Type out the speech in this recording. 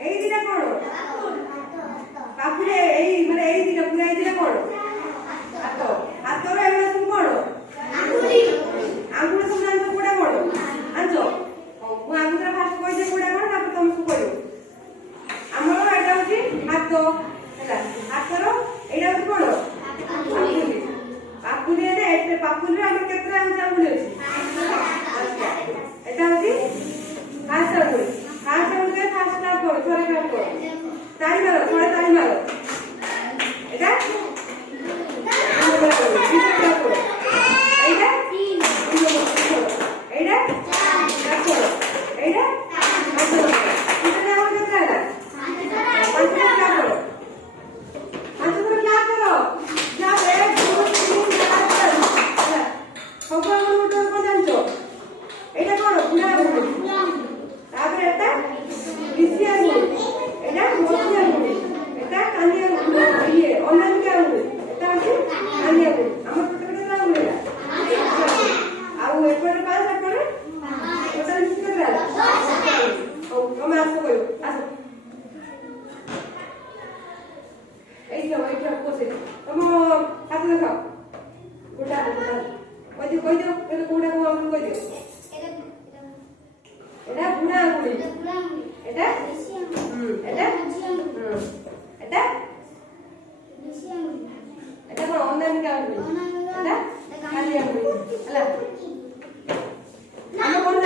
এই দিটা করো পাপুরে এই মানে এই দিটা পুরো এই দিটা করো হাত হাত করো এগুলো তুমি করো আঙ্গুলে তুমি আনছো কোড়া করো আনছো ମୁଁ ଆଗୁତରା ଫାଷ୍ଟ କହିଦେ କୋଉଟା କଣ ତାପରେ ତମେ ସବୁ କରିବ ଆମର ଏଇଟା ହଉଛି ହାତ ହେଲା ହାତର ଏଇଟା ହଉଛି କଣ ପାପୁଲି ପାପୁଲି ଏଟା ପାପୁଲିରେ ଆମର କେତେଟା ଆଙ୍ଗୁଳି ଅଛି এটা হচ্ছে ফার্স্ট আঙ্গুল ফার্স্ট ক্লাস করো ছড়ে ক্লাস করো তালি মারো ছড়ে তালি মারো এটা এইটা এইটা ক্লাস করো এইটা এটা আমার কেটে গেল পাঁচটা ক্লাস করো পাঁচটা ক্লাস করো যা এক দুই তিন চার পাঁচ সব আঙ্গুল উঠে কোন জানছো এটা করো পুরা আঙ্গুল তারপরে এটা বিসি আঙ্গুল এটা মধ্যি আঙ্গুল এটা কানি আঙ্গুল ইয়ে অন্যান্য আঙ্গুল এটা আছে কানি আঙ্গুল আমার প্রত্যেকটা আঙ্গুল এটা আর এরপরে পাঁচ এরপরে ওটা মিক্স করে দাও ও তুমি আসো কইও আসো এই যে কোসে তুমি হাতে দেখাও গোটা কই দিও এটা কোটা কো আঙ্গুল কই দিও এটা বুড়া আঙ্গুল এটা এটা এটা এটা কোন অন্যান্য আঙ্গুল এটা খালি আঙ্গুল ହେଲା ଆମ কোন